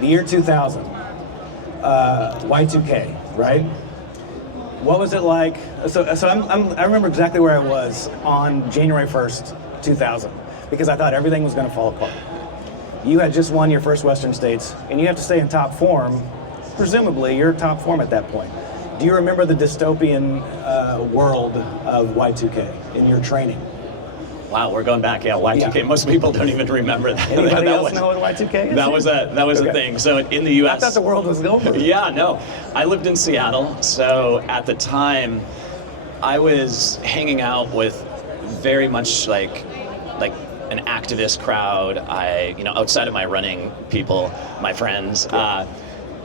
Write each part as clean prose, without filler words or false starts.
the year 2000, Y2K, right? What was it like? So I remember exactly where I was on January 1st, 2000, because I thought everything was going to fall apart. You had just won your first Western States, and you have to stay in top form. Presumably, you're top form at that point. Do you remember the dystopian world of Y2K in your training? Wow, we're going back. Yeah, Y2K. Yeah. Most people don't even remember that. Anybody else know what Y2K is? That was a thing. So in the U.S. I thought the world was over. Yeah, no. I lived in Seattle, so at the time, I was hanging out with very much like an activist crowd. Outside of my running people, my friends. Yeah.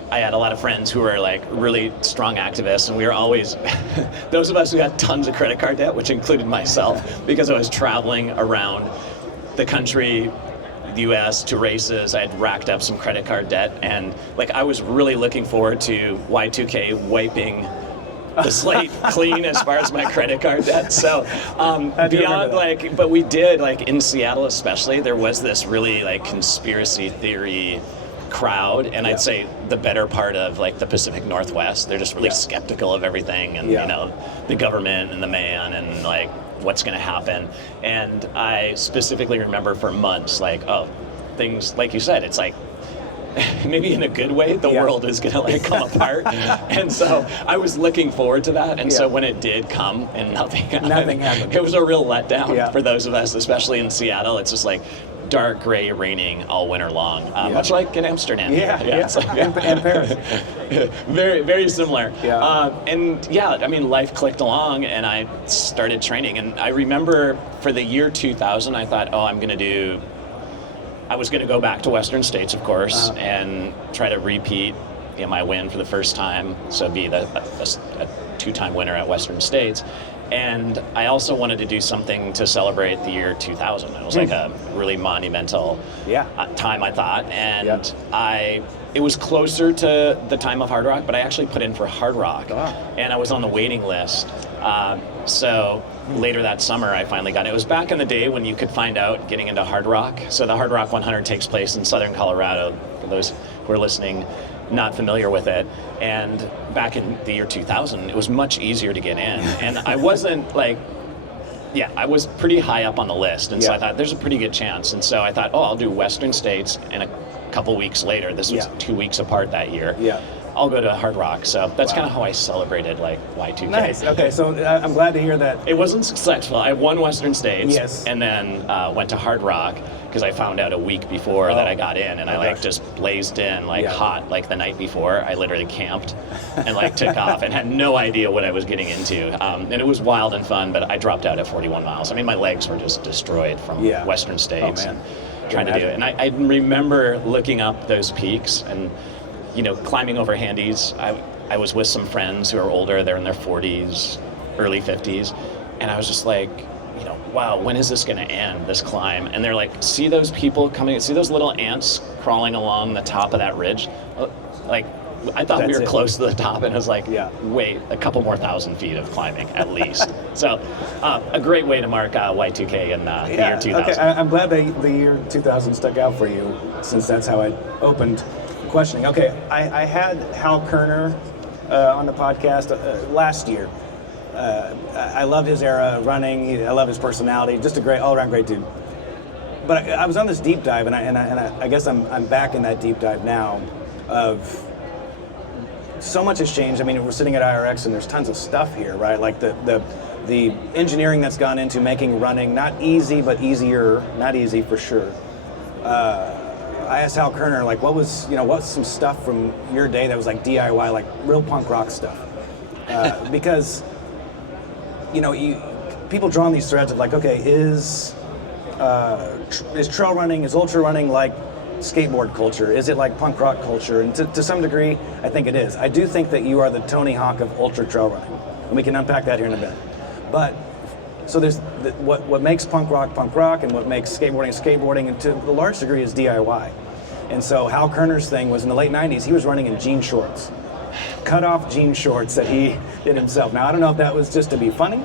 I had a lot of friends who were like really strong activists, and we were always, those of us who had tons of credit card debt, which included myself, because I was traveling around the country, the US, to races. I had racked up some credit card debt, and like I was really looking forward to Y2K wiping the slate clean as far as my credit card debt. So beyond but we did, like in Seattle especially, there was this really like conspiracy theory crowd, and I'd say the better part of like the Pacific Northwest. They're just really skeptical of everything, and the government and the man, and like what's going to happen. And I specifically remember for months, like, things like you said, it's like maybe in a good way the world is going to like come apart. And so I was looking forward to that, and so when it did come and nothing happened, it was a real letdown for those of us, especially in Seattle. It's just like dark, gray, raining all winter long, much like in Amsterdam. And Paris. Very, very similar. Yeah. I mean, life clicked along, and I started training. And I remember for the year 2000, I thought, I was going to go back to Western States, of course, and try to repeat my win for the first time, so be a two-time winner at Western States. And I also wanted to do something to celebrate the year 2000. It was like a really monumental time, I thought. And it was closer to the time of Hard Rock, but I actually put in for Hard Rock. And I was on the waiting list. So later that summer, I finally got it. It was back in the day when you could find out getting into Hard Rock. So the Hard Rock 100 takes place in southern Colorado, for those who are listening not familiar with it. And back in the year 2000, it was much easier to get in. And I wasn't I was pretty high up on the list. And so I thought there's a pretty good chance. And so I thought, I'll do Western States, and a couple weeks later, this was 2 weeks apart that year, I'll go to Hard Rock. So that's kind of how I celebrated like Y2K. Nice. Okay, so I'm glad to hear that. It wasn't successful. I won Western States, and then went to Hard Rock, because I found out a week before that I got in, and I just blazed in hot like the night before. I literally camped and took off and had no idea what I was getting into. And it was wild and fun, but I dropped out at 41 miles. I mean, my legs were just destroyed from Western States and trying to do it. And I remember looking up those peaks and climbing over handies. I was with some friends who are older. They're in their 40s, early 50s, and I was just like, wow, when is this going to end, this climb? And they're like, see those people coming, see those little ants crawling along the top of that ridge? I thought we were close to the top, and I was like, wait, a couple more 1,000 feet of climbing at least. So a great way to mark Y2K in the year 2000. Okay, I'm glad the year 2000 stuck out for you, since that's how I opened questioning. Okay, I had Hal Kerner on the podcast last year. I love his era of running. I love his personality. Just a all-around great dude. But I was on this deep dive, and I guess I'm back in that deep dive now. Of so much has changed. I mean, we're sitting at IRX, and there's tons of stuff here, right? Like the engineering that's gone into making running not easy, but easier. Not easy for sure. I asked Hal Kerner, what's some stuff from your day that was like DIY, like real punk rock stuff? Because people draw on these threads of is trail running, is ultra running like skateboard culture? Is it like punk rock culture? And to some degree, I think it is. I do think that you are the Tony Hawk of ultra trail running, and we can unpack that here in a bit. But so there's what makes punk rock, and what makes skateboarding, and to a large degree is DIY. And so Hal Kerner's thing was in the late 90s, he was running in jean shorts. Cut-off jean shorts that he did himself. Now, I don't know if that was just to be funny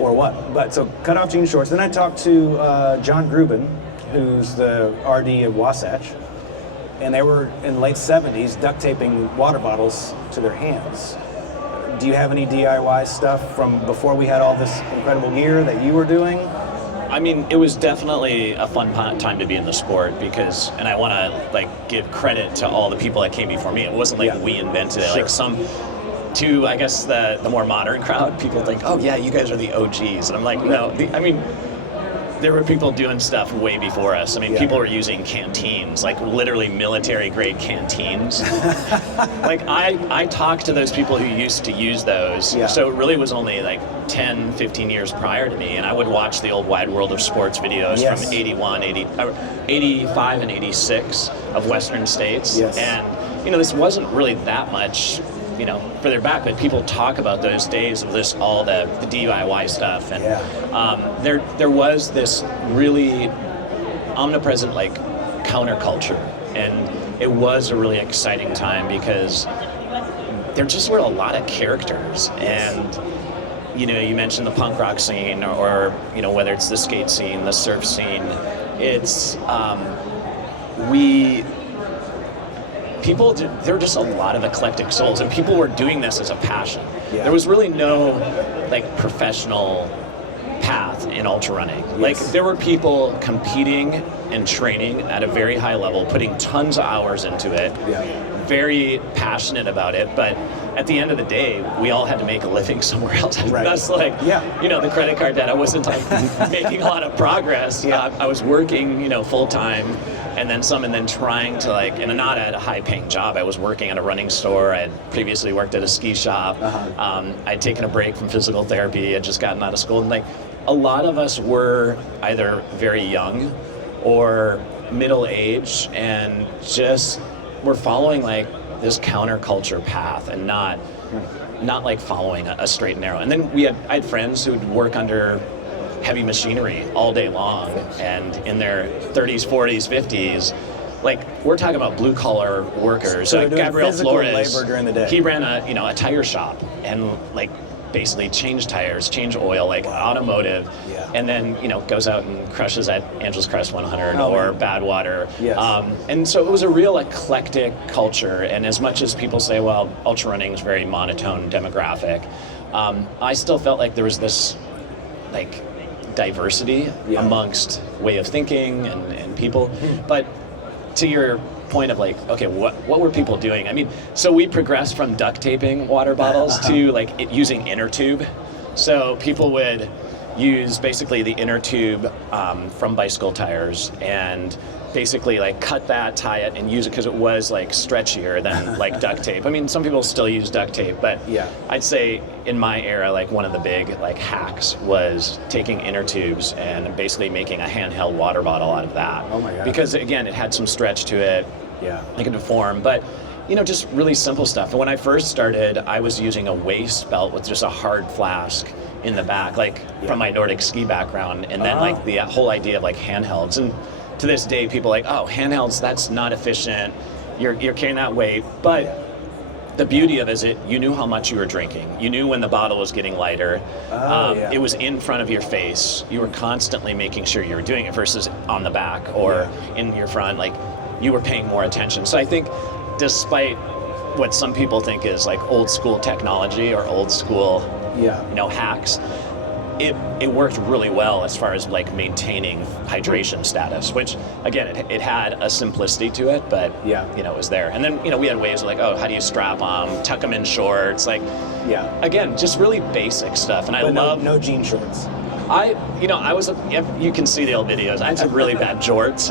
or what, but so cut-off jean shorts. Then I talked to John Grubin, who's the RD of Wasatch, and they were in late 70s duct taping water bottles to their hands. Do you have any DIY stuff from before we had all this incredible gear that you were doing? I mean, it was definitely a fun time to be in the sport because, and I want to like give credit to all the people that came before me. It wasn't like we invented it. Sure. Like to I guess the more modern crowd, people think, oh yeah, you guys are the OGs, and I'm like, no. There were people doing stuff way before us. I mean, people were using canteens, like literally military-grade canteens. Like, I talked to those people who used to use those, so it really was only like 10, 15 years prior to me, and I would watch the old Wide World of Sports videos from 85 and 86 of Western states, and, you know, this wasn't really that much, you know, further back, but people talk about those days of this, all the DIY stuff, and there was this really omnipresent like counterculture, and it was a really exciting time because there just were a lot of characters, and you know, you mentioned the punk rock scene, or you know, whether it's the skate scene, the surf scene, it's there were just a lot of eclectic souls, and people were doing this as a passion. There was really no like professional path in ultra running. Like, there were people competing and training at a very high level, putting tons of hours into it, very passionate about it, but at the end of the day, we all had to make a living somewhere else. That's like, you know, the credit card debt, I wasn't like making a lot of progress. I was working, you know, full time, and then some, and then trying to like, and not at a high paying job. I was working at a running store. I had previously worked at a ski shop. I'd taken a break from physical therapy. I'd just gotten out of school. And like, a lot of us were either very young or middle age, and just were following like this counterculture path, and not like following a straight and narrow. And then I had friends who would work under heavy machinery all day long, and in their 30s, 40s, 50s, like, we're talking about blue collar workers. So like Gabriel Flores, labor during the day. He ran a tire shop, and like basically change tires, change oil, like automotive, and then, you know, goes out and crushes at Angeles Crest 100 or Badwater. And so it was a real eclectic culture, and as much as people say, well, ultra running is very monotone demographic, I still felt like there was this like diversity amongst way of thinking and people. But to your point of like, okay, what were people doing? I mean, so we progressed from duct taping water bottles to like using inner tube. So people would use basically the inner tube from bicycle tires, and basically like cut that, tie it, and use it, because it was like stretchier than like duct tape. I mean, some people still use duct tape, but I'd say in my era, like one of the big like hacks was taking inner tubes and basically making a handheld water bottle out of that. Oh my God. Because again, it had some stretch to it. It could deform, but you know, just really simple stuff. And when I first started, I was using a waist belt with just a hard flask in the back, like from my Nordic ski background, and then like the whole idea of like handhelds. And to this day, people are like, oh, handhelds, that's not efficient. You're carrying that weight. But the beauty of it is you knew how much you were drinking. You knew when the bottle was getting lighter. It was in front of your face. You were constantly making sure you were doing it, versus on the back or in your front. Like, you were paying more attention. So I think, despite what some people think is like old school technology or old school you know, hacks, it worked really well as far as like maintaining hydration status, which again, it had a simplicity to it, but you know, it was there. And then, you know, we had ways of like, oh, how do you strap them, tuck them in shorts, like, again, just really basic stuff. And I love no jean shorts. You can see the old videos. I had some really bad jorts,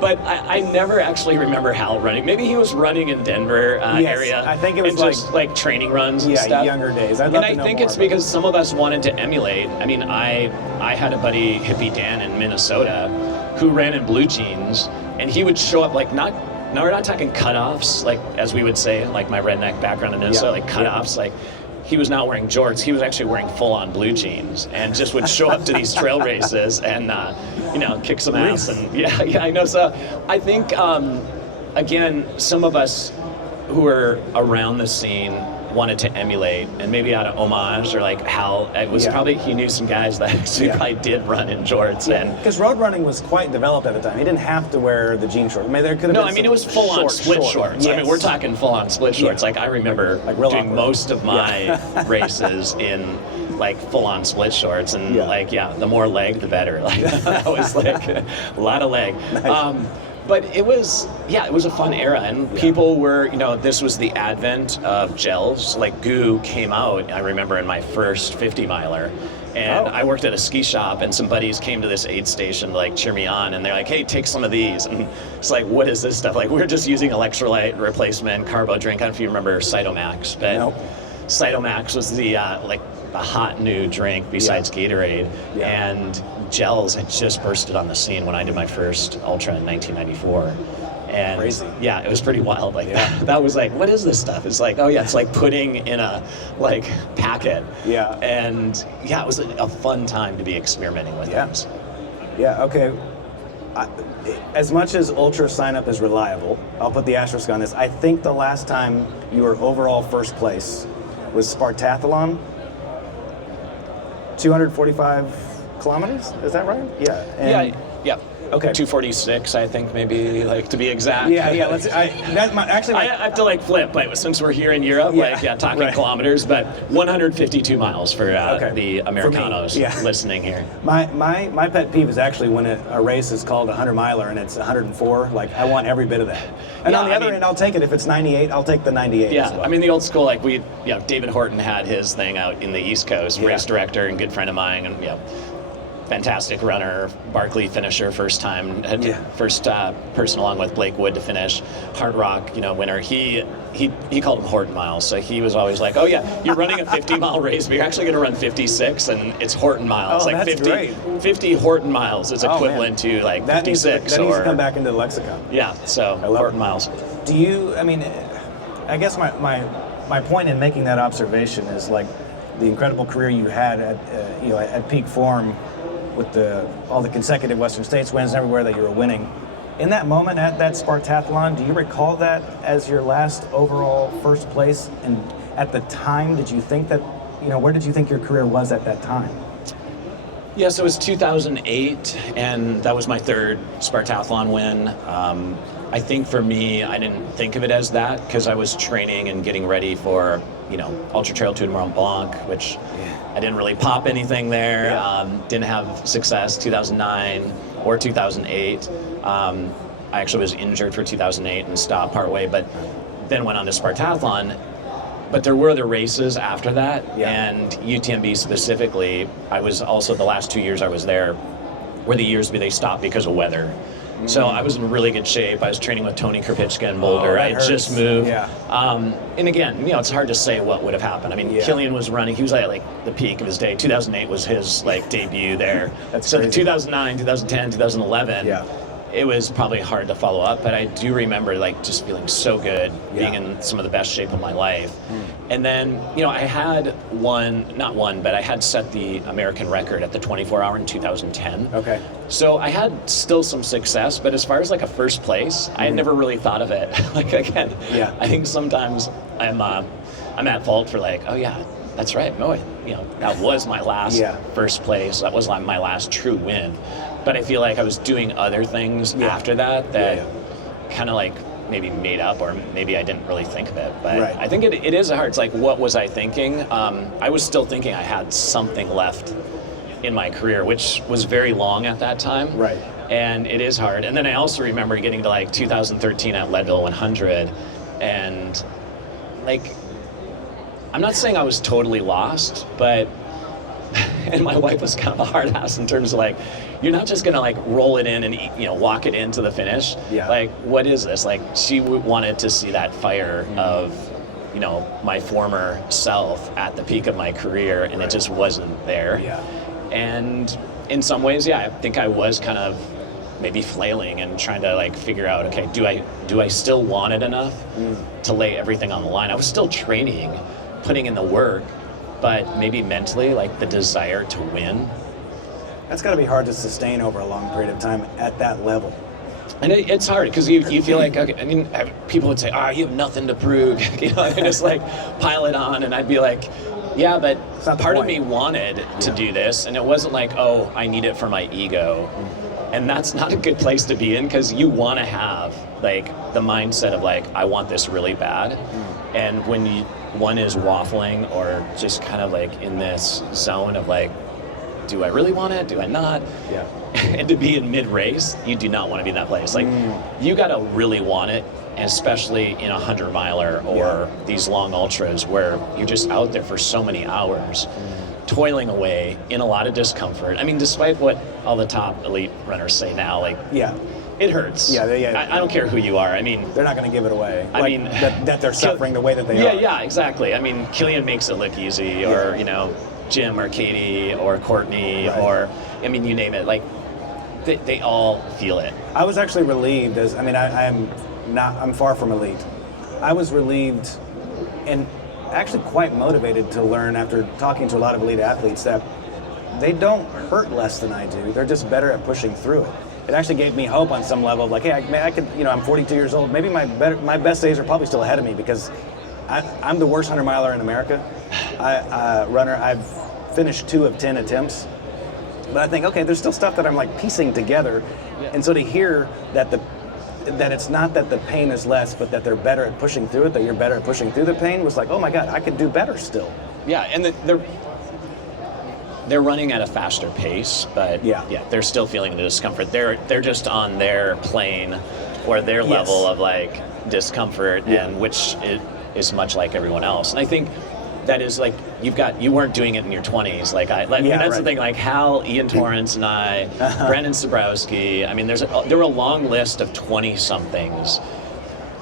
but I never actually remember Hal running. Maybe he was running in Denver area. I think it was and just like training runs and stuff. Younger days. And I think it's because some of us wanted to emulate. I mean, I had a buddy, Hippie Dan in Minnesota, who ran in blue jeans, and he would show up like now we're not talking cutoffs, like as we would say, like my redneck background in Minnesota, like cutoffs, like. He was not wearing jorts. He was actually wearing full-on blue jeans, and just would show up to these trail races and, you know, kick some ass. And I know. So I think, again, some of us who are around the scene wanted to emulate, and maybe out of homage or like Hal, it was probably, he knew some guys that actually probably did run in jorts. And because road running was quite developed at the time. He didn't have to wear the jean shorts. I mean, there could have been. No, I mean, it was full on split shorts. Yes. I mean, we're talking full on split shorts. Like, I remember like doing awkward. most of my races in like full on split shorts, and like, the more leg, the better. Like, that was like a lot of leg. Nice. But it was a fun era, and people were, this was the advent of gels. Like, goo came out, I remember, in my first 50 miler. And I worked at a ski shop, and some buddies came to this aid station to like cheer me on, and they're like, hey, take some of these. And it's like, what is this stuff? Like, we're just using electrolyte replacement, carbo drink. I don't know if you remember Cytomax, but Cytomax was the hot new drink besides Gatorade. And gels had just bursted on the scene when I did my first ultra in 1994. And crazy. Yeah, it was pretty wild. Like that was like, what is this stuff? It's like, it's like pudding in a like packet. Yeah. And it was a fun time to be experimenting with things. Yeah. Okay. As much as ultra sign up is reliable, I'll put the asterisk on this. I think the last time you were overall first place was Spartathlon. 245 kilometers, is that right? Yeah. And yeah. Okay. 246, I think, maybe, like, to be exact. Yeah. Let's. I have to like flip, but since we're here in Europe, talking kilometers, but 152 miles for the Americanos listening here. My pet peeve is actually when a race is called a 100-miler and it's 104. Like, I want every bit of that. And on the other end, I'll take it. If it's 98, I'll take the 98 as well. I mean, the old school, like, David Horton had his thing out in the East Coast, race director and good friend of mine, and fantastic runner, Barkley finisher, first time, first person along with Blake Wood to finish, Hard Rock, winner. He called them Horton miles, so he was always like, you're running a 50-mile race, but you're actually going to run 56, and it's Horton miles. Like, that's 50 Horton miles is equivalent to like 56. That needs to come back into the lexicon. Yeah, so Horton miles. Do you? I mean, I guess my point in making that observation is like the incredible career you had at peak form, with all the consecutive Western States wins everywhere that you were winning. In that moment at that Spartathlon, do you recall that as your last overall first place? And at the time, did you think that, where did you think your career was at that time? Yeah, so it was 2008, and that was my third Spartathlon win. I think for me, I didn't think of it as that because I was training and getting ready for, Ultratrail Tour de Mont Blanc, which I didn't really pop anything there. Didn't have success 2009 or 2008. I actually was injured for 2008 and stopped partway, but then went on to Spartathlon. But there were other races after that, and UTMB specifically, I was also, the last 2 years I was there, were the years they stopped because of weather. So I was in really good shape. I was training with Tony Krupicka in Boulder. I had just moved. And again, it's hard to say what would have happened. I mean, Killian was running. He was at like the peak of his day. 2008 was his like debut there. So crazy. 2009, 2010, 2011, it was probably hard to follow up. But I do remember like just feeling so good, being in some of the best shape of my life. And then, I had I had set the American record at the 24-hour in 2010. Okay. So I had still some success, but as far as like a first place, I had never really thought of it. Like, again, I think sometimes I'm at fault for like, that's right. No, that was my last first place. That was my last true win. But I feel like I was doing other things after that kind of like maybe made up, or maybe I didn't really think of it. But I think it is hard. It's like, what was I thinking? I was still thinking I had something left in my career, which was very long at that time. Right. And it is hard. And then I also remember getting to like 2013 at Leadville 100, and like, I'm not saying I was totally lost, but and my wife was kind of a hard ass in terms of like, you're not just gonna like roll it in and walk it into the finish. Like, what is this? Like, she wanted to see that fire of my former self at the peak of my career, and it just wasn't there. And in some ways, I think I was kind of maybe flailing and trying to like figure out, okay, do I still want it enough to lay everything on the line? I was still training, putting in the work, but maybe mentally, like the desire to win. That's got to be hard to sustain over a long period of time at that level. And it's hard because you feel like, okay, I mean, people would say, you have nothing to prove, and just like pile it on. And I'd be like, yeah, but part of me wanted to do this. And it wasn't like, I need it for my ego. And that's not a good place to be in, because you want to have like the mindset of like, I want this really bad. And when one is waffling or just kind of like in this zone of like, do I really want it? Do I not? Yeah. And to be in mid-race, you do not want to be in that place. Like, you got to really want it, and especially in a 100-miler or these long ultras where you're just out there for so many hours, toiling away in a lot of discomfort. I mean, despite what all the top elite runners say now, like, it hurts. I don't care who you are. I mean, they're not going to give it away. I mean, that they're suffering the way that they are. Yeah, exactly. I mean, Killian makes it look easy, or Jim or Katie or Courtney, or I mean, you name it. Like, they all feel it. I was actually relieved, I'm far from elite. I was relieved and actually quite motivated to learn after talking to a lot of elite athletes that they don't hurt less than I do. They're just better at pushing through it. It actually gave me hope on some level of like, hey, I could, I'm 42 years old. Maybe my best days are probably still ahead of me, because I'm the worst 100-miler in America. I've finished 2 of 10 attempts. But I think, okay, there's still stuff that I'm like piecing together. And so to hear that it's not that the pain is less, but that they're better at pushing through it, that you're better at pushing through the pain, was like, oh my God, I could do better still. Yeah, and they're running at a faster pace, but they're still feeling the discomfort. They're just on their plane or their level of like discomfort, and which is much like everyone else. And I think that is like, you weren't doing it in your 20s. That's the thing, like Hal, Ian Torrance and I, Brandon Sabrowski, I mean, there were a long list of 20-somethings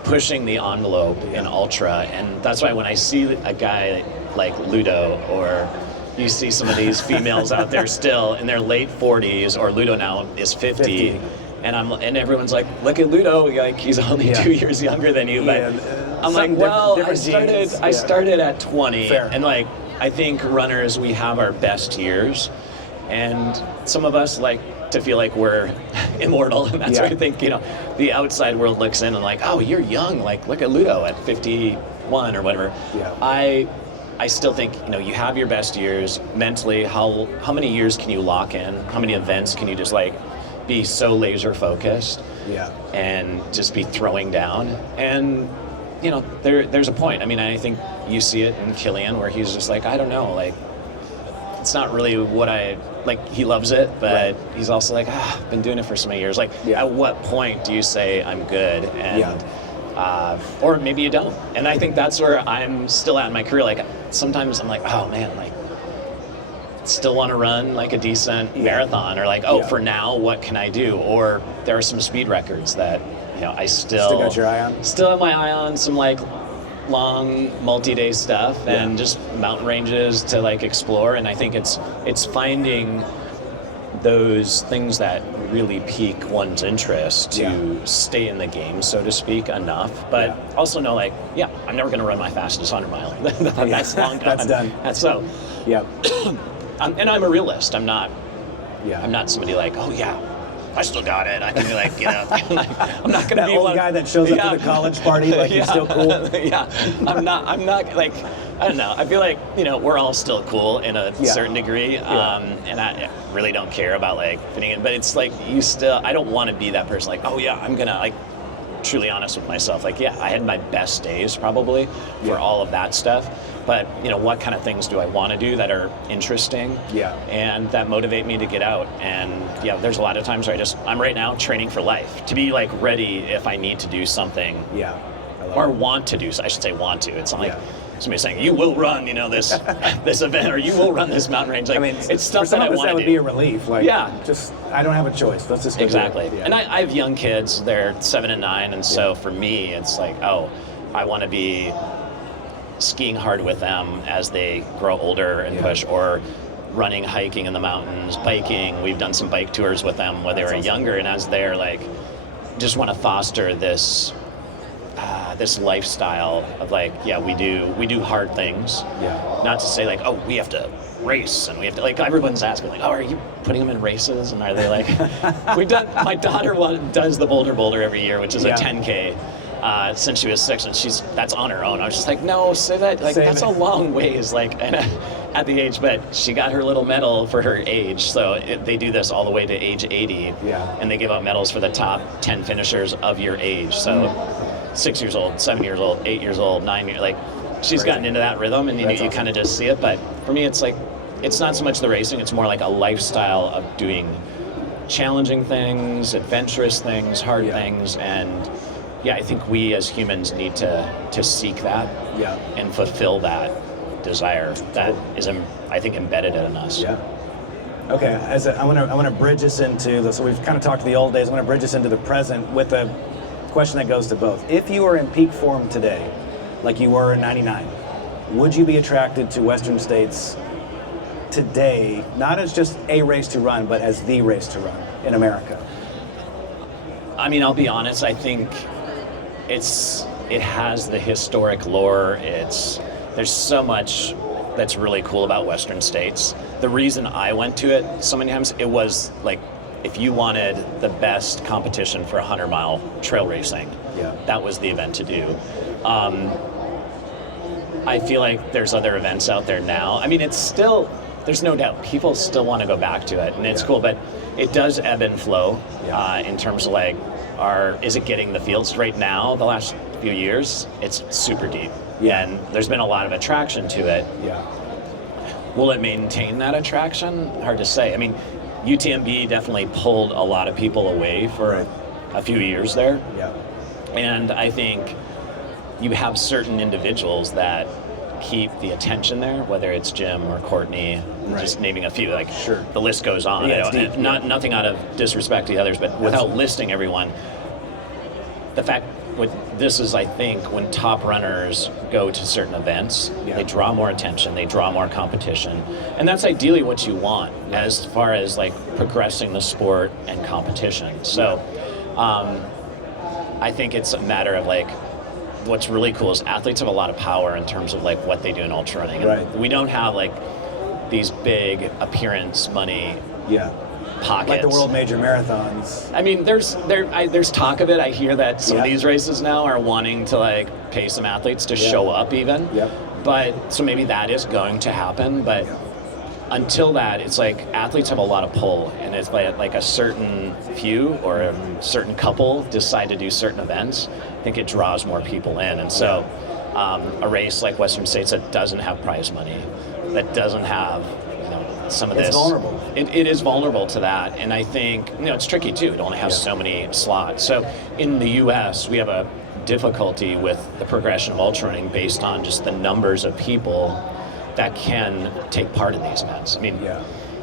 pushing the envelope in ultra. And that's why when I see a guy like Ludo, or you see some of these females out there still in their late 40s, or Ludo now is 50. And everyone's like, look at Ludo, like he's only 2 years younger than you. But I'm like, well, I started at 20. Fair. And like, I think runners, we have our best years, and some of us like to feel like we're immortal, and that's why I think, the outside world looks in and like, oh, you're young, like look at Ludo at 51 or whatever. I still think, you have your best years mentally. How many years can you lock in? How many events can you just like be so laser focused and just be throwing down? And there's a point. I mean, I think you see it in Killian, where he's just like, I don't know, like, it's not really what I like. He loves it, but he's also like, I've been doing it for so many years. Like, at what point do you say I'm good? And or maybe you don't. And I think that's where I'm still at in my career. Like, sometimes I'm like, oh man, like, still want to run like a decent marathon, or like, for now, what can I do? Or there are some speed records that I still got your eye on? Still have my eye on, some like long multi-day stuff, and just mountain ranges to like explore. And I think it's finding those things that really pique one's interest to stay in the game, so to speak, enough. But also know, like, I'm never going to run my fastest 100 miler. That's long gone. That's done. That's so. And I'm a realist. I'm not somebody like, I still got it. I can be like, I'm not going to be old guy that shows up to the college party like he's still cool. I'm not like, I don't know. I feel like, we're all still cool in a certain degree. And I really don't care about like fitting in, but it's like, I don't want to be that person like, I'm going to like, truly honest with myself. Like, I had my best days probably for all of that stuff. But, what kind of things do I want to do that are interesting? And that motivate me to get out. And there's a lot of times where I'm right now training for life, to be like ready if I need to do something. Or want to do, so I should say want to. It's not like somebody saying, you will run, this this event, or you will run this mountain range. Like, I mean, it's stuff that I want to do. That would be a relief. Like, just, I don't have a choice. Let's just go exactly. do it. And I have young kids. They're 7 and 9, and so for me, it's like, I want to be skiing hard with them as they grow older and push, or running, hiking in the mountains, biking. We've done some bike tours with them when they were younger, and as they're like, just want to foster this this lifestyle of like, we do hard things. Not to say like, we have to race, and we have to, like, everyone's asking, like, oh, are you putting them in races? And are they like, my daughter does the Boulder every year, which is a 10K. Since she was 6, and that's on her own. I was just like, no, say that, like, that's a long ways, like, at the age, but she got her little medal for her age, so they do this all the way to age 80, and they give out medals for the top 10 finishers of your age, so 6 years old, 7 years old, 8 years old, 9 years, like, she's gotten into that rhythm, and you kind of just see it, but for me, it's like, it's not so much the racing, it's more like a lifestyle of doing challenging things, adventurous things, hard things, and I think we as humans need to seek that and fulfill that desire that is, I think, embedded in us. Yeah. Okay, I want to bridge us into this. So we've kind of talked to the old days. I want to bridge us into the present with a question that goes to both. If you were in peak form today, like you were in '99, would you be attracted to Western States today, not as just a race to run, but as the race to run in America? I mean, I'll be honest, I think it has the historic lore. There's so much that's really cool about Western States. The reason I went to it so many times, it was like, if you wanted the best competition for 100-mile trail racing, that was the event to do. I feel like there's other events out there now. I mean, it's still, there's no doubt, people still want to go back to it, and it's cool, but it does ebb and flow in terms of like, is it getting the fields right now? The last few years, it's super deep, and there's been a lot of attraction to it. Will it maintain that attraction? Hard to say. I mean, UTMB definitely pulled a lot of people away for a few years there, and I think you have certain individuals that keep the attention there, whether it's Jim or Courtney, just naming a few, like the list goes on. Nothing out of disrespect to the others, but without listing everyone, the fact this is, I think, when top runners go to certain events, they draw more attention, they draw more competition, and that's ideally what you want as far as like progressing the sport and competition. So I think it's a matter of like, what's really cool is athletes have a lot of power in terms of like what they do in ultra running. And we don't have like these big appearance money pockets. Like the world major marathons. I mean, there's talk of it. I hear that some of these races now are wanting to like pay some athletes to show up even. But so maybe that is going to happen. But until that, it's like athletes have a lot of pull, and it's like a certain few or a certain couple decide to do certain events. I think it draws more people in, and so a race like Western States that doesn't have prize money, that doesn't have some of this. It's vulnerable. It is vulnerable to that, and I think it's tricky too. It only has so many slots. So in the U.S., we have a difficulty with the progression of ultra running based on just the numbers of people that can take part in these events. I mean,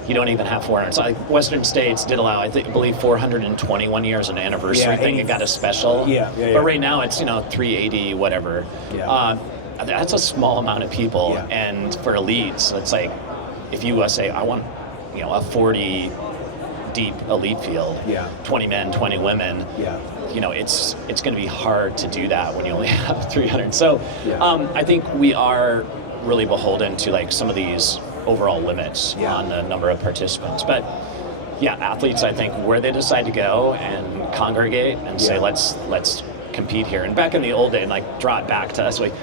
you don't even have 400. So like Western States did allow, I believe 421 years an anniversary thing. It got a special. But right now it's 380 whatever. That's a small amount of people, and for elites, it's like if you say I want a 40 deep elite field, 20 men, 20 women. It's going to be hard to do that when you only have 300. So I think we are really beholden to like some of these overall limits on the number of participants. But athletes, I think, where they decide to go and congregate and say, let's compete here. And back in the old day, and like draw it back to us, like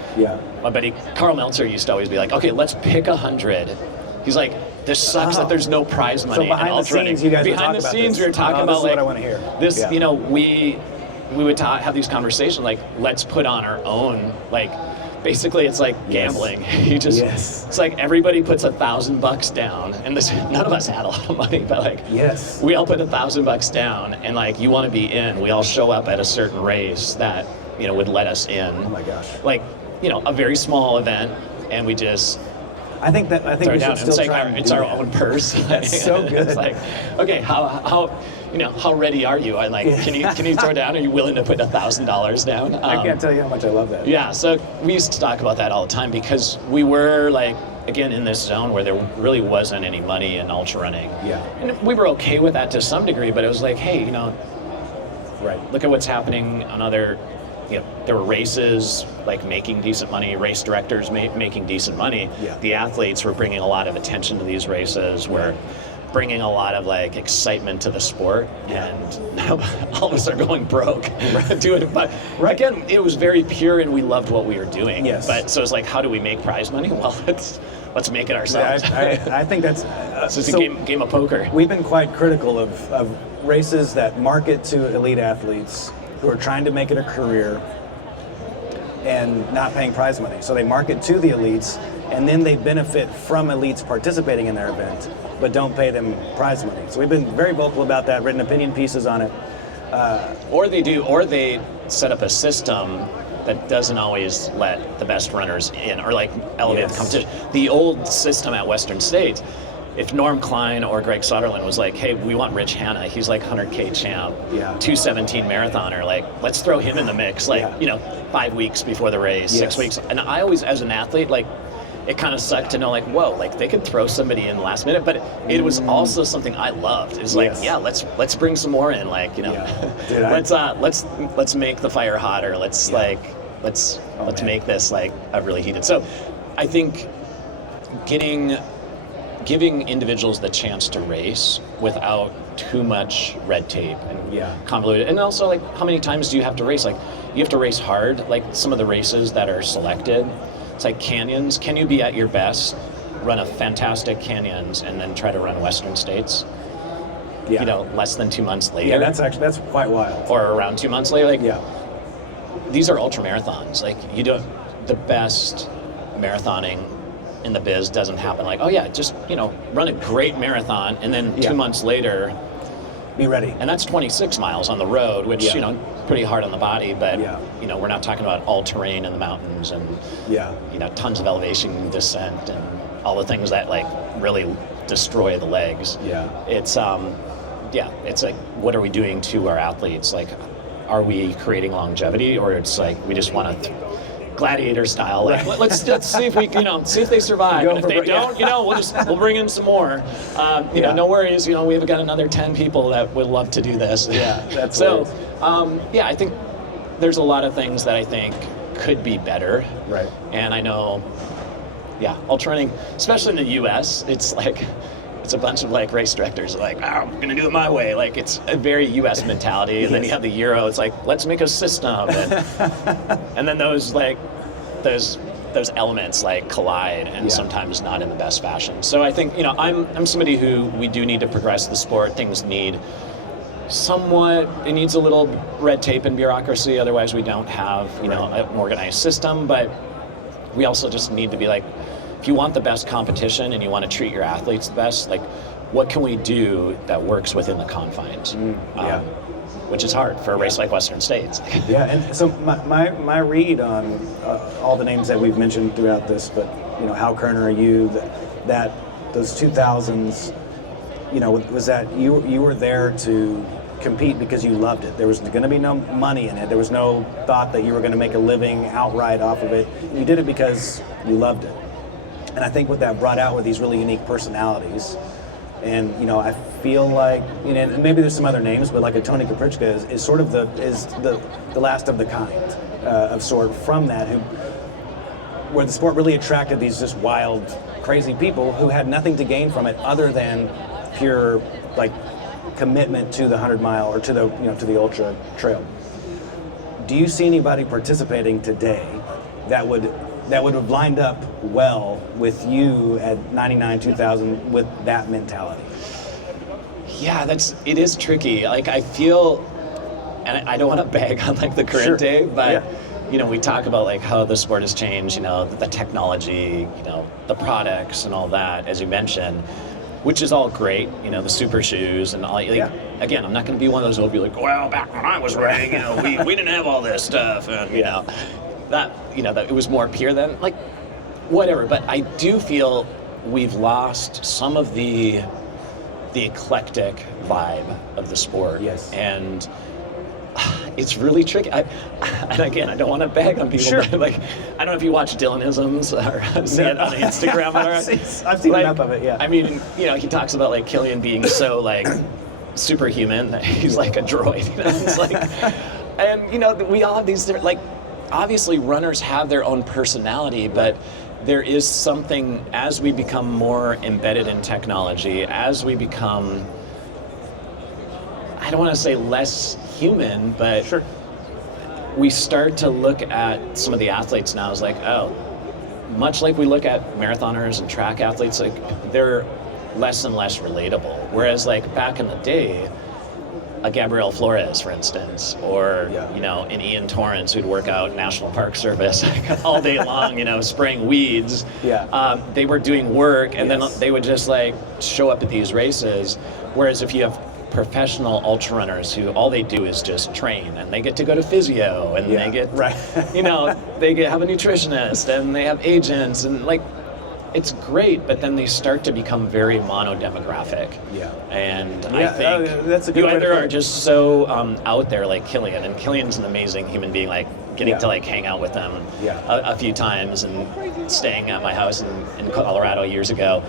my buddy Carl Meltzer used to always be like, okay, let's pick 100. He's like, this sucks that there's no prize money in ultra running. Behind the scenes, we were talking about like, what I want to hear. This, we would have these conversations like, let's put on our own, like, basically it's like gambling. You just, it's like everybody puts $1,000 down, and none of us had a lot of money, but like, we all put $1,000 down, and like, you want to be in. We all show up at a certain race that would let us in. Oh my gosh! Like, a very small event, and we just. I think we should still try. It's our own purse. That's so good. It's like, okay, how ready are you? I like, can you throw down? Are you willing to put $1,000 down? I can't tell you how much I love that. Yeah, so we used to talk about that all the time because we were like, again, in this zone where there really wasn't any money in ultra running. And we were okay with that to some degree, but it was like, hey, look at what's happening on other there were races like making decent money, race directors making decent money. Yeah. The athletes were bringing a lot of attention to these races, were bringing a lot of like excitement to the sport, and now all of us are going broke doing it. But again, it was very pure, and we loved what we were doing. Yes. But so it's like, how do we make prize money? Well, let's make it ourselves. I think that's So it's a game of poker. We've been quite critical of races that market to elite athletes who are trying to make it a career and not paying prize money. So they market to the elites, and then they benefit from elites participating in their event, but don't pay them prize money. So we've been very vocal about that, written opinion pieces on it. Or they set up a system that doesn't always let the best runners in, or like elevate the competition. The old system at Western States, if Norm Klein or Greg Soderlund was like, hey, we want Rich Hanna, he's like 100K champ, 217 marathoner, like, let's throw him in the mix, like, 5 weeks before the race, 6 weeks. And I always, as an athlete, like, it kind of sucked to know, like, whoa, like, they could throw somebody in the last minute, but it was also something I loved. It was like, let's bring some more in, like, Dude, let's make the fire hotter. Let's make this like a really heated. So I think giving individuals the chance to race without too much red tape and convoluted. And also, like, how many times do you have to race? Like, you have to race hard. Like, some of the races that are selected, it's like canyons. Can you be at your best, run a fantastic canyons, and then try to run Western States? Less than 2 months later. Yeah, that's quite wild. Or around 2 months later. Like, these are ultra marathons. Like, the best marathoning in the biz doesn't happen like, just run a great marathon, and then 2 months later be ready. And that's 26 miles on the road, which pretty hard on the body, but we're not talking about all terrain in the mountains and tons of elevation descent and all the things that like really destroy the legs. It's it's like, what are we doing to our athletes? Like, are we creating longevity, or it's like we just want to gladiator style, like, let's see if we see if they survive, and if they don't, we'll bring in some more. No worries, we've got another 10 people that would love to do this. That's so I think there's a lot of things that I think could be better, right? And I know ultra running, especially in the US, it's a bunch of like race directors like, I'm gonna do it my way. Like, it's a very US mentality. And then you have the Euro, it's like, let's make a system. And then those elements like collide, and sometimes not in the best fashion. So I think, I'm somebody who, we do need to progress the sport. Things need it needs a little red tape and bureaucracy. Otherwise we don't have, an organized system. But we also just need to be like, if you want the best competition and you want to treat your athletes the best, like, what can we do that works within the confines? Which is hard for a race like Western States. And so my read on all the names that we've mentioned throughout this, but Hal Kerner, you, that those 2000s, was that you were there to compete because you loved it. There was going to be no money in it. There was no thought that you were going to make a living outright off of it. You did it because you loved it. And I think what that brought out were these really unique personalities. And, I feel like, and maybe there's some other names, but like a Tony Kaprichka is sort of the last of the kind of sort from that, where the sport really attracted these just wild, crazy people who had nothing to gain from it other than pure, like, commitment to the 100-mile or to the ultra trail. Do you see anybody participating today that would have lined up well with you at 99, 2000 with that mentality? Yeah, it is tricky. Like, I feel, and I don't want to bag on like the current day, but we talk about like how the sport has changed, the technology, the products and all that, as you mentioned, which is all great, the super shoes and all. Again, I'm not going to be one of those who'll be like, well, back when I was running, we didn't have all this stuff, and that it was more pure than, like, whatever. But I do feel we've lost some of the eclectic vibe of the sport. And it's really tricky. And again, I don't want to bag on people, but like, I don't know if you watch Dylanisms or see it on Instagram. I've seen enough of it. I mean, he talks about like Killian being so like superhuman that he's like a droid. It's like, And you know, we all have these different, like, obviously runners have their own personality, but there is something, as we become more embedded in technology, as we become, I don't want to say less human, but Sure. we start to look at some of the athletes now as like, oh, much like we look at marathoners and track athletes, like they're less and less relatable. Whereas like back in the day, a Gabriel Flores, for instance, or you know, an Ian Torrance who'd work out National Park Service all day long, you know, spraying weeds. They were doing work, and then they would just like show up at these races. Whereas if you have professional ultra runners who all they do is just train, and they get to go to physio, and they get, you know, have a nutritionist, and they have agents, and like, it's great, but then they start to become very mono-demographic. And I think that's a good you way to either put are it. just so out there like Killian, and Killian's an amazing human being, like getting to like hang out with them a few times and staying at my house in Colorado years ago.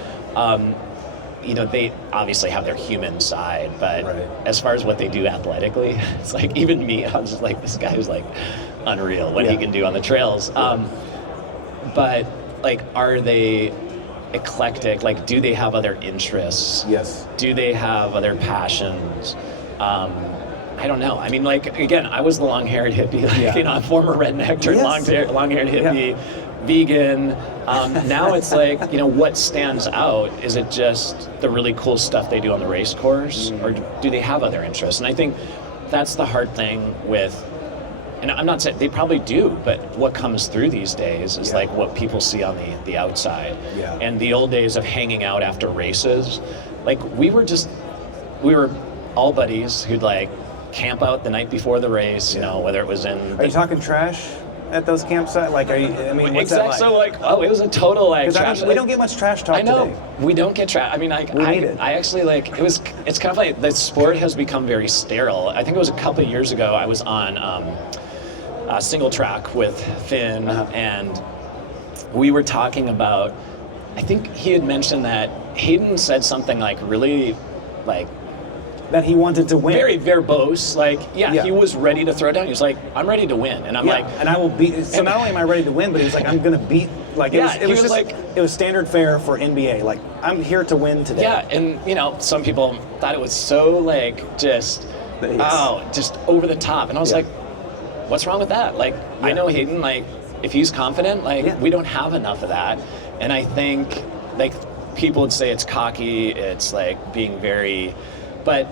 You know, they obviously have their human side, but as far as what they do athletically, it's like, even me, I was just like, this guy is like unreal what he can do on the trails. But like, are they eclectic? Like, do they have other interests? Do they have other passions? I don't know. I mean, like, again, I was the long-haired hippie, like, you know, a former redneck turned long-haired hippie, vegan. Now it's like, you know, what stands out? Is it just the really cool stuff they do on the race course, or do they have other interests? And I think that's the hard thing with, and I'm not saying they probably do, but what comes through these days is like what people see on the outside. And the old days of hanging out after races, like we were all buddies who'd like camp out the night before the race, you know, whether it was in... Are you talking trash at those campsites? Like, are you, I mean, what's that like? So like, oh, it was a total like trash. We don't get much trash talk today. I know, today. we don't get trash. I mean, I actually like, it's kind of like, the sport has become very sterile. I think it was a couple of years ago, I was on a single track with Finn, and we were talking about, I think he had mentioned that Hayden said something like really like, that he wanted to win. Very verbose, like, he was ready to throw down. He was like, I'm ready to win. And I'm like... And I will beat... So not only am I ready to win, but he was like, I'm going to beat... Like, it was just like... It was standard fare for NBA. Like, I'm here to win today. Yeah, and, you know, some people thought it was so, like, just over the top. And I was like, what's wrong with that? Like, I know Hayden, like, if he's confident, like, we don't have enough of that. And I think, like, people would say it's cocky, it's, like, being very... But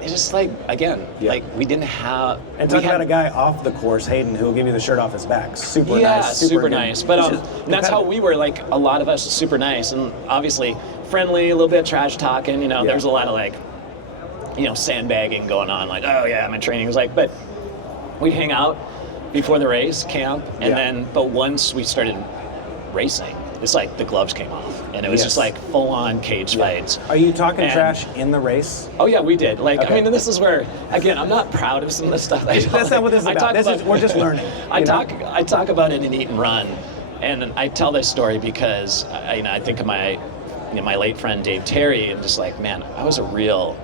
it's just like, again, like we didn't have... And talk about a guy off the course, Hayden, who will give you the shirt off his back. Super nice. Super nice. But that's how we were, like, a lot of us super nice. And obviously friendly, a little bit of trash talking, you know, there's a lot of like, you know, sandbagging going on. Like, oh yeah, my training was like, but we'd hang out before the race, camp, and then, but once we started racing, it's like the gloves came off, and it was just like full-on cage fights. Are you talking trash in the race? Oh yeah, we did. Like, I mean, this is where, again, I'm not proud of some of the stuff I do. That's not what this is about. We're just learning. I talk about it in Eat and Run, and I tell this story because I think of my late friend Dave Terry, and just like, man, I was a real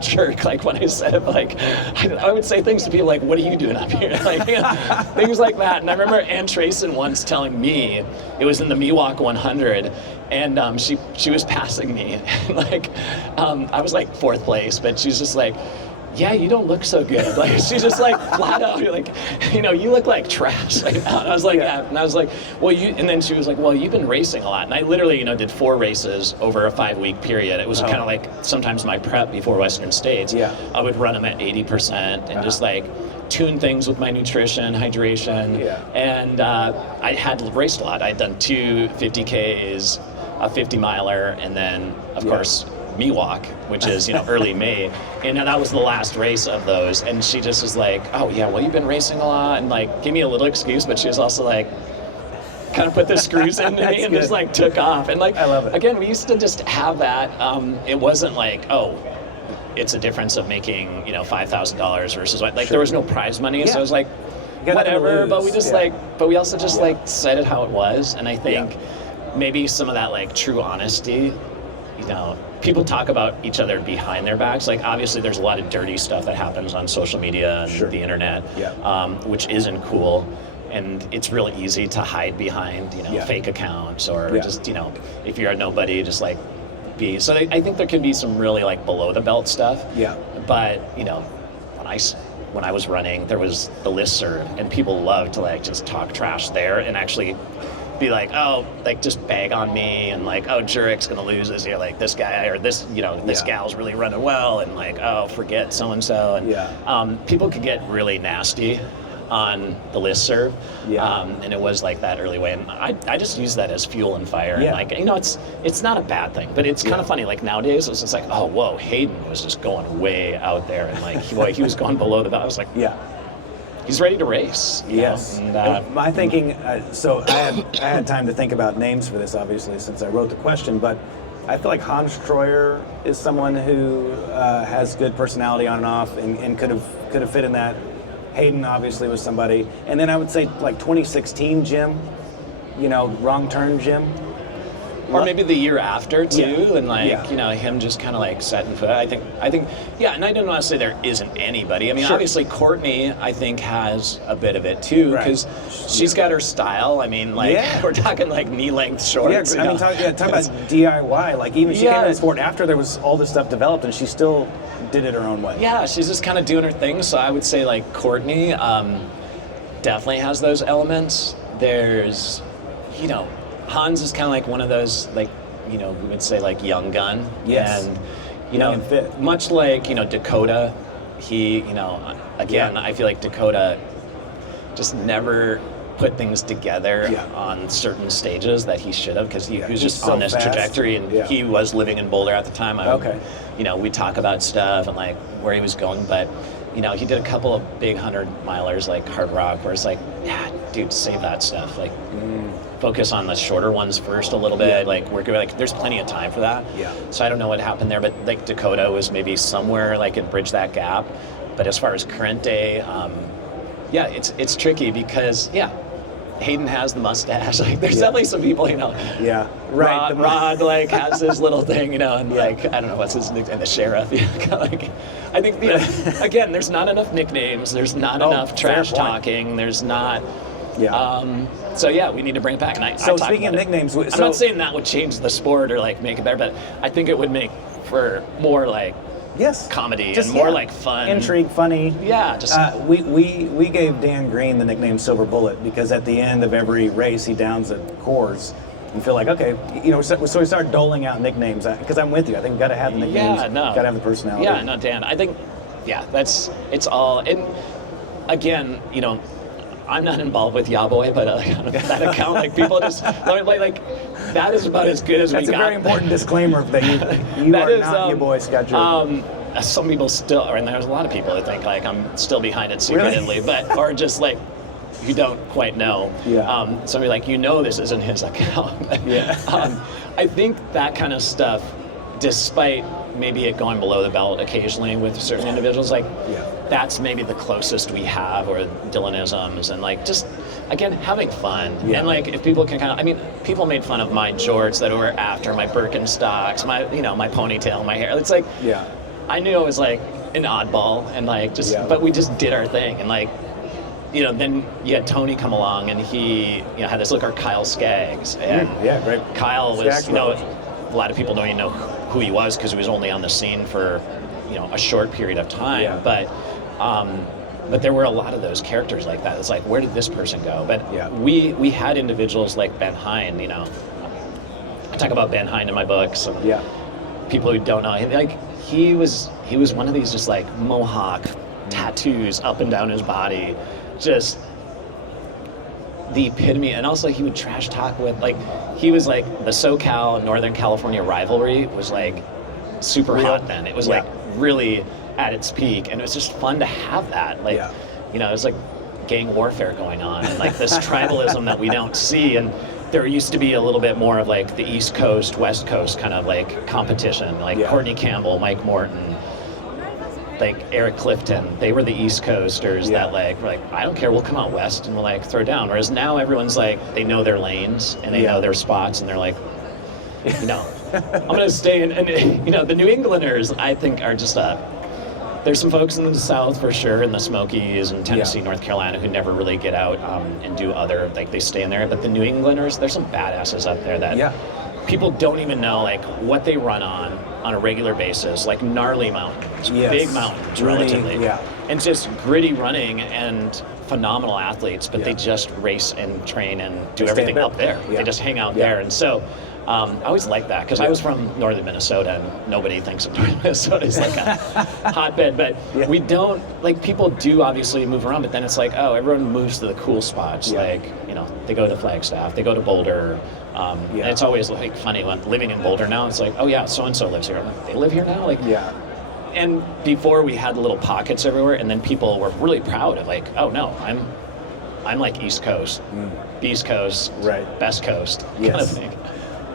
jerk, like when I said, like, I would say things to people like, what are you doing up here? Like, you know, things like that. And I remember Ann Trayson once telling me, it was in the Miwok 100, and she was passing me, and like, I was like 4th place, but she's just like, yeah, you don't look so good. Like, she's just like flat out, you're like, you know, you look like trash right now. And I was like, and I was like, well, and then she was like, well, you've been racing a lot. And I literally, you know, did 4 races over a 5-week period. It was kind of like sometimes my prep before Western States. I would run them at 80% and just like tune things with my nutrition, hydration. And I had raced a lot. I'd done 2 50Ks, a 50-miler, and then, of course, Miwok, which is, you know, early May, and that was the last race of those. And she just was like, oh yeah, well, you've been racing a lot, and like gave me a little excuse, but she was also like, kind of put the screws into me and just like took off. And like, I love it. Again, we used to just have that. It wasn't like, oh, it's a difference of making, you know, $5,000 versus like there was no prize money, so I was like, whatever. But we just but we also just like said it how it was. And I think maybe some of that like true honesty you know, people talk about each other behind their backs. Like, obviously, there's a lot of dirty stuff that happens on social media and the internet, which isn't cool. And it's really easy to hide behind, you know, fake accounts or just, you know, if you're a nobody, just like be. So I think there can be some really like below the belt stuff. Yeah. But, you know, when I was running, there was the listserv, and people loved to like just talk trash there and actually be like, oh, like just bag on me and like, oh, Jurek's gonna lose this year, like this guy or this, you know, this gal's really running well, and like, oh, forget so and so, and people could get really nasty on the listserv, and it was like that early way, and I just use that as fuel and fire, and like, you know, it's not a bad thing, but it's kind of funny. Like nowadays, it's just like, oh, whoa, Hayden was just going way out there, and like he was going below the belt. I was like, he's ready to race. Yes. And, my thinking, so I had time to think about names for this, obviously, since I wrote the question, but I feel like Hans Troyer is someone who has good personality on and off, and could have fit in that. Hayden obviously was somebody, and then I would say like 2016 Jim, you know, Wrong Turn Jim. Or maybe the year after too, and like you know, him just kind of like setting foot. I think, and I don't want to say there isn't anybody. I mean, obviously Courtney, I think, has a bit of it too, because she's got her style. I mean, like we're talking like knee-length shorts. Yeah, I mean, talk about DIY. Like even she came to the sport after there was all this stuff developed, and she still did it her own way. Yeah, she's just kind of doing her thing. So I would say like Courtney definitely has those elements. There's, you know, Hans is kind of like one of those, like, you know, we would say like young gun. Yes. And, you know, much like, you know, Dakota, he, you know, again, I feel like Dakota just never put things together on certain stages that he should have, because he was just so on this trajectory, and he was living in Boulder at the time. You know, we talk about stuff and like where he was going, but you know, he did a couple of big 100-milers like Hard Rock, where it's like, yeah, dude, save that stuff. Like, focus on the shorter ones first a little bit. Like, there's plenty of time for that. So I don't know what happened there, but like Dakota was maybe somewhere like it bridged that gap. But as far as current day, it's tricky because Hayden has the mustache. Like, there's definitely some people, you know. Rod like has this little thing, you know, and like, I don't know what's his nickname, the sheriff. Like, I think, you know, again, there's not enough nicknames. There's not enough trash talking. There's not. So we need to bring it back. And so speaking of nicknames, I'm not saying that would change the sport or like make it better, but I think it would make for more like comedy and more like fun, intrigue, funny. We gave Dan Green the nickname Silver Bullet because at the end of every race he downs at Coors. And feel like, okay, you know, so we start doling out nicknames, because I'm with you. I think we got to have the nicknames. Got to have the personality. Yeah, no, Dan. I think, it's all. And again, you know, I'm not involved with Yaboy, but that account, like people just like that is about as good as we got. That's a very important disclaimer that you are not Yaboy Scott Jurek. Some people still, and there's a lot of people that think like I'm still behind it secretly, but or just like. You don't quite know. Somebody like, you know, this isn't his account. I think that kind of stuff, despite maybe it going below the belt occasionally with certain individuals, like that's maybe the closest we have, or Dylanisms, and like just again having fun. And like if people can kind of, I mean, people made fun of my jorts that were after my Birkenstocks, my ponytail, my hair. It's like I knew it was like an oddball, and like just but we just did our thing, and like. You know, then you had Tony come along, and he, you know, had this look, or Kyle Skaggs, and great. Kyle was, you know, a lot of people don't even know who he was because he was only on the scene for, you know, a short period of time. But there were a lot of those characters like that. It's like, where did this person go? But we had individuals like Ben Hine. You know, I talk about Ben Hine in my books. And people who don't know him, like he was one of these just like mohawk tattoos up and down his body. Just the epitome, and also he would trash talk with, like, he was like the SoCal Northern California rivalry was like super hot then. It was like really at its peak, and it was just fun to have that. Like, you know, it was like gang warfare going on, and like this tribalism that we don't see. And there used to be a little bit more of like the East Coast, West Coast kind of like competition, like Courtney Campbell, Mike Morton. Like Eric Clifton, they were the East Coasters that like were like, I don't care, we'll come out west and we'll like throw down. Whereas now everyone's like, they know their lanes and they know their spots, and they're like, you know, I'm going to stay in. And, you know, the New Englanders, I think, are just there's some folks in the South for sure, in the Smokies and Tennessee, North Carolina, who never really get out and do other, like they stay in there. But the New Englanders, there's some badasses up there that people don't even know, like, what they run on a regular basis, like gnarly mountains, big mountains, relatively. And just gritty running and phenomenal athletes, but they just race and train and do everything up there. They just hang out there. And so I always liked that, because I was from northern Minnesota, and nobody thinks of northern Minnesota as like a hotbed, but we don't, like, people do obviously move around, but then it's like, oh, everyone moves to the cool spots, like, you know, they go to Flagstaff, they go to Boulder, and it's always like funny when living in Boulder now, it's like, oh yeah, so-and-so lives here. I'm like, they live here now? Like, and before we had little pockets everywhere, and then people were really proud of, like, oh no, I'm like East Coast, Beast Coast, Best Coast, kind of thing.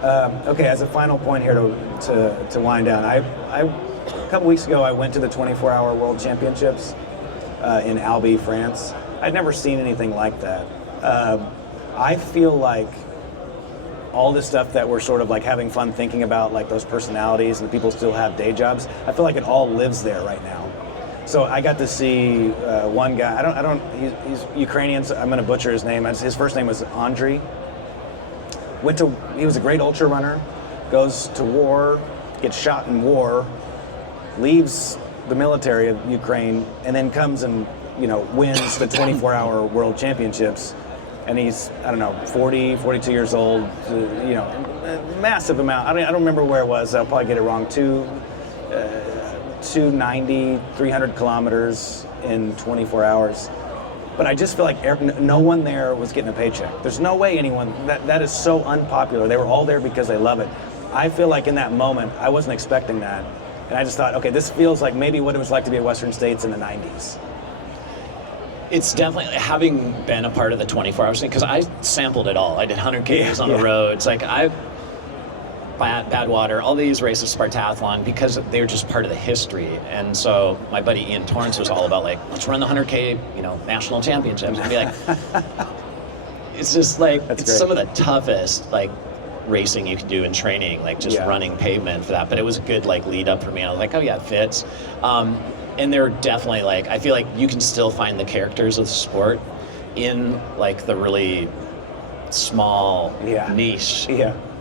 Okay, as a final point here to wind down, a couple weeks ago I went to the 24-hour World Championships in Albi, France. I'd never seen anything like that. I feel like all this stuff that we're sort of like having fun thinking about, like those personalities and people still have day jobs, I feel like it all lives there right now. So I got to see one guy, he's Ukrainian, so I'm going to butcher his name. His first name was Andriy. He was a great ultra runner, goes to war, gets shot in war, leaves the military of Ukraine, and then comes and, you know, wins the 24-hour World Championships. And he's, I don't know, 40, 42 years old, you know, a massive amount. I don't remember where it was. I'll probably get it wrong. 290, 300 kilometers in 24 hours. But I just feel like no one there was getting a paycheck. There's no way anyone, that is so unpopular. They were all there because they love it. I feel like in that moment, I wasn't expecting that. And I just thought, okay, this feels like maybe what it was like to be at Western States in the 90s. It's definitely, having been a part of the 24-hour thing, because I sampled it all. I did 100Ks on the roads. Like, Badwater, all these races, Spartathlon, because they're just part of the history. And so my buddy Ian Torrance was all about, like, let's run the 100K, you know, national championships. And be like, it's just like, it's great. Some of the toughest, like, racing you can do in training, like just running pavement for that. But it was a good, like, lead up for me. I was like, oh yeah, it fits. And they're definitely, like, I feel like you can still find the characters of the sport in, like, the really small niche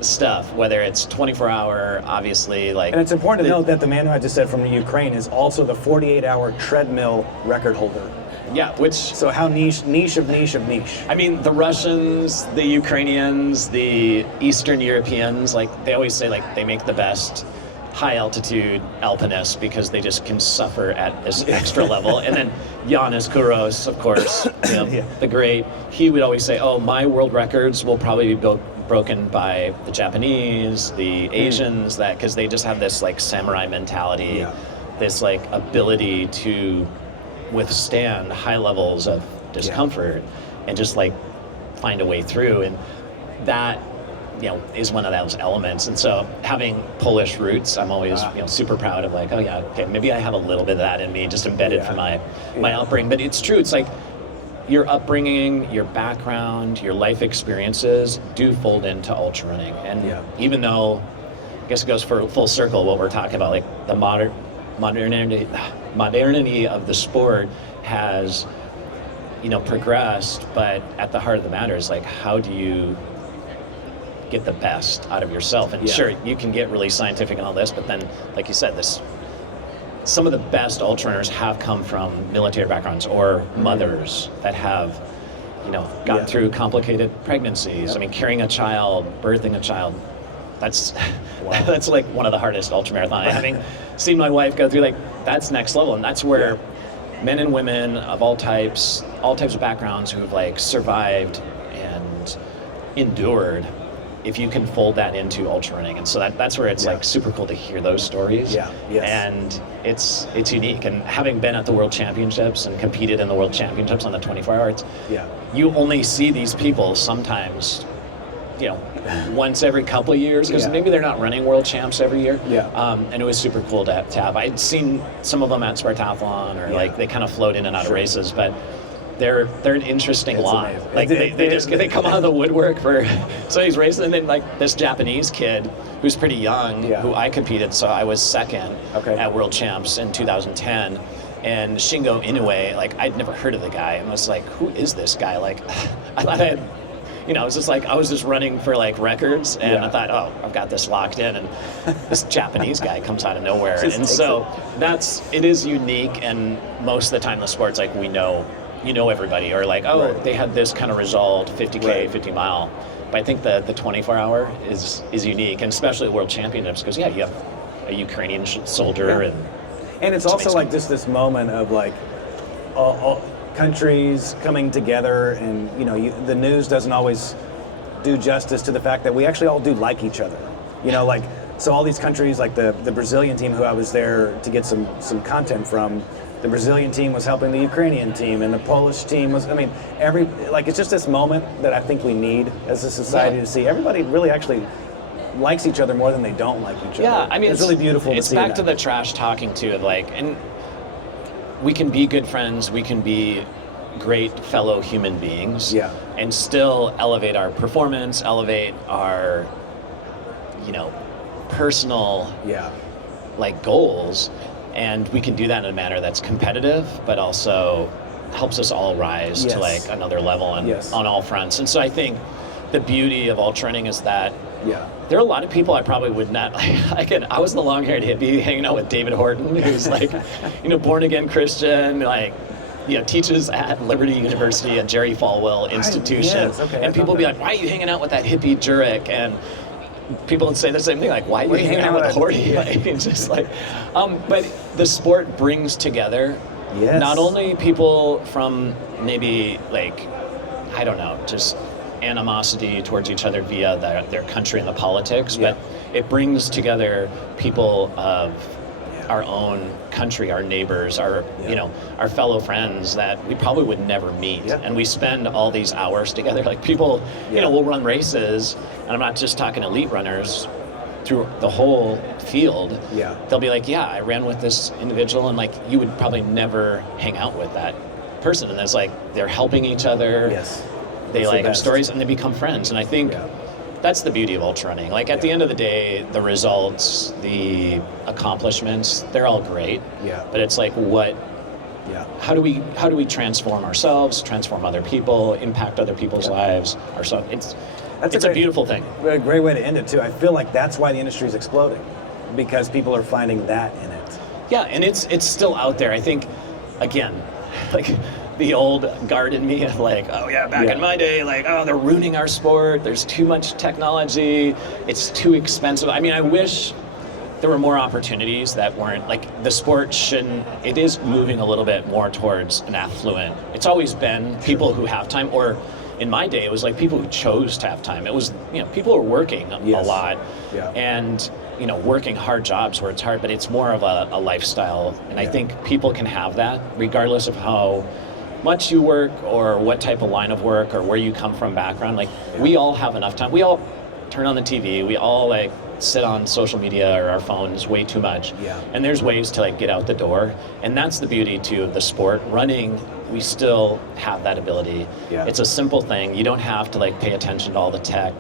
stuff, whether it's 24-hour, obviously, like... And it's important to note that the man who I just said from the Ukraine is also the 48-hour treadmill record holder. Yeah, which... So how niche of niche of niche. I mean, the Russians, the Ukrainians, the Eastern Europeans, like, they always say, like, they make the best high-altitude alpinists because they just can suffer at this extra level. And then Yannis Kouros, of course, you know, the great, he would always say, oh, my world records will probably be broken by the Japanese, the Asians, that, because they just have this, like, samurai mentality, this, like, ability to withstand high levels of discomfort and just, like, find a way through. And that, you know, is one of those elements. And so having Polish roots, I'm always, you know, super proud of, like, oh yeah, okay, maybe I have a little bit of that in me, just embedded from my upbringing. But it's true, it's like your upbringing, your background, your life experiences do fold into ultra running. And even though, I guess it goes for full circle what we're talking about, like the modernity of the sport has, you know, progressed, but at the heart of the matter is, like, how do you get the best out of yourself? And sure, you can get really scientific and all this, but then, like you said, some of the best ultra runners have come from military backgrounds or mothers that have, you know, gone through complicated pregnancies. I mean, carrying a child, birthing a child, that's that's like one of the hardest ultra marathon. Having seen my wife go through, like, that's next level, and that's where men and women of all types of backgrounds who've, like, survived and endured, if you can fold that into ultra running. And so that's where it's like super cool to hear those stories. And it's unique. And having been at the World Championships and competed in the World Championships on the 24 hours, you only see these people sometimes, you know, once every couple of years, because maybe they're not running world champs every year. And it was super cool to have. I'd seen some of them at Spartathlon, or like they kind of float in and out of races, but they're an interesting It's lot. amazing. Like they come out of the woodwork for. So he's racing, and then like this Japanese kid who's pretty young, who I competed. So I was second at World Champs in 2010. And Shingo Inoue, like I'd never heard of the guy, and was like, who is this guy? Like, I thought I had, it was just like I was just running for like records, and I thought, oh, I've got this locked in, and this Japanese guy comes out of nowhere, and so it is unique, and most of the time the sport's like you know everybody, or like they had this kind of result, 50K, 50 mile, but I think the 24-hour is unique, and especially World Championships, because you have a Ukrainian soldier and it's also like just this moment of like all countries coming together, and the news doesn't always do justice to the fact that we actually all do like each other. Like so all these countries, like the Brazilian team who I was there to get some content from, the Brazilian team was helping the Ukrainian team, and the Polish team was. It's just this moment that I think we need as a society to see everybody really actually likes each other more than they don't like each other. Yeah, I mean, it's really beautiful to see that. It's back to the trash talking too, and we can be good friends, we can be great fellow human beings, and still elevate our performance, elevate our, personal, like goals, and we can do that in a manner that's competitive, but also helps us all rise to like another level on all fronts. And so I think the beauty of ultra running is that there are a lot of people I probably would not I was the long-haired hippie hanging out with David Horton, who's like, born again Christian, teaches at Liberty University, a Jerry Falwell institution. And people would be like, why are you hanging out with that hippie Jurek? And people would say the same thing, like, why are you hanging out with Horty? It's just like, but the sport brings together not only people from maybe like, I don't know, just animosity towards each other via their country and the politics, but it brings together people of our own country, our neighbors, our our fellow friends that we probably would never meet, and we spend all these hours together. Like people, we'll run races, and I'm not just talking elite runners, through the whole field. They'll be like, I ran with this individual, and like you would probably never hang out with that person, and it's like they're helping each other. They like have stories, and they become friends, and I think that's the beauty of ultra running. Like at the end of the day, the results, the accomplishments, they're all great. But it's like how do we transform ourselves, transform other people, impact other people's lives, ourselves? It's a beautiful thing. A great way to end it too. I feel like that's why the industry is exploding, because people are finding that in it. Yeah, and it's still out there. I think, again, like the old guard in me of like, back in my day, like, they're ruining our sport, there's too much technology, it's too expensive. I mean, I wish there were more opportunities that weren't, like, the sport it is moving a little bit more towards an affluent. It's always been people who have time, or in my day, it was like people who chose to have time. It was, people were working a lot, and working hard jobs where it's hard, but it's more of a lifestyle. And I think people can have that regardless of how much you work or what type of line of work or where you come from background. Like we all have enough time. We all turn on the TV. We all like sit on social media or our phones way too much. And there's ways to like get out the door. And that's the beauty too of the sport. Running, we still have that ability. It's a simple thing. You don't have to like pay attention to all the tech.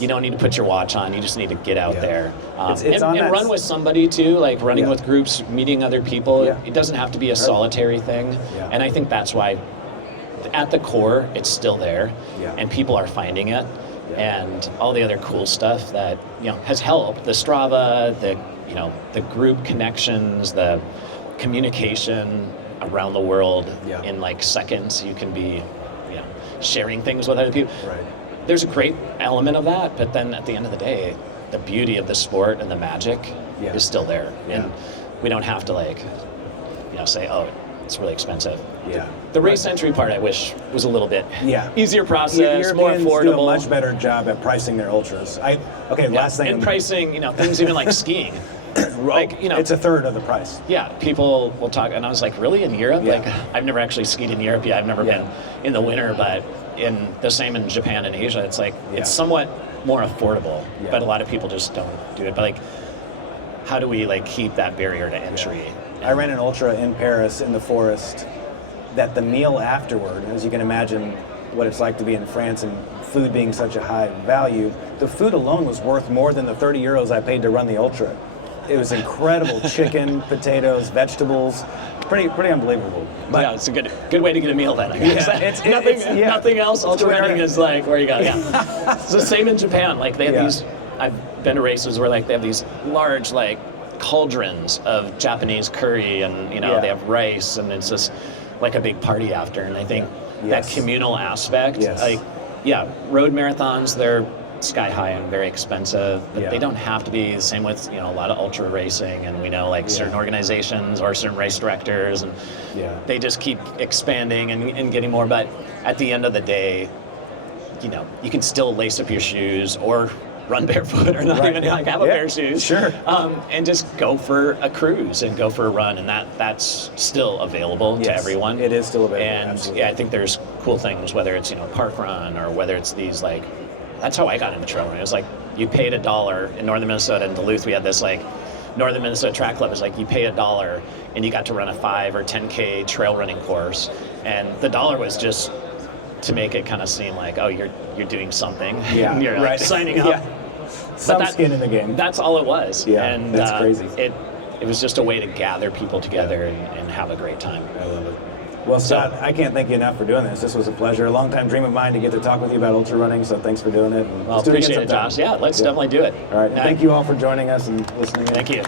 You don't need to put your watch on. You just need to get out there and run with somebody too, like running with groups, meeting other people. It doesn't have to be a solitary thing. And I think that's why at the core, it's still there and people are finding it. And all the other cool stuff that, has helped, the Strava, the group connections, the communication around the world in like seconds. You can be, sharing things with other people. There's a great element of that, but then at the end of the day, the beauty of the sport and the magic is still there. And we don't have to like, say, it's really expensive. The race entry part, I wish, was a little bit easier process, more affordable. Do a much better job at pricing their ultras. Last thing. And pricing, things even like skiing. It's a third of the price. People will talk, and I was like, really, in Europe? Like, I've never actually skied in Europe yet. I've never been in the winter, but in the same in Japan and Asia, it's like, it's somewhat more affordable, but a lot of people just don't do it. But like, how do we like keep that barrier to entry? I ran an ultra in Paris in the forest that the meal afterward, as you can imagine what it's like to be in France and food being such a high value, the food alone was worth more than the 30 euros I paid to run the Ultra. It was incredible. Chicken, potatoes, vegetables, pretty unbelievable. But yeah, it's a good way to get a meal then, I guess. Yeah, nothing else. Ultra running is like where you go. Yeah, it's the same in Japan. Like they have these. I've been to races where like they have these large like cauldrons of Japanese curry, and they have rice, and it's just like a big party after. And I think that communal aspect, like road marathons, they're sky high and very expensive, but they don't have to be. The same with a lot of ultra racing, and we know like certain organizations or certain race directors, and they just keep expanding and getting more. But at the end of the day, you can still lace up your shoes or run barefoot or not even like have a pair of shoes, and just go for a cruise and go for a run, and that's still available to everyone. It is still available, and absolutely. I think there's cool things, whether it's park run or whether it's these like. That's how I got into trail running. It was like you paid $1 in northern Minnesota. In Duluth, we had this like northern Minnesota track club. It was like you pay $1 and you got to run a 5 or 10K trail running course, and the $1 was just to make it kind of seem like, oh, you're doing something. Yeah, you're like signing up. Some skin in the game. That's all it was. Yeah, and that's crazy. It was just a way to gather people together and have a great time. I love it. Well, Scott, I can't thank you enough for doing this. This was a pleasure. A long-time dream of mine to get to talk with you about ultra running, so thanks for doing it. Well, appreciate it, Josh. Yeah, let's definitely do it. All right. Thank you all for joining us and listening in. Thank you.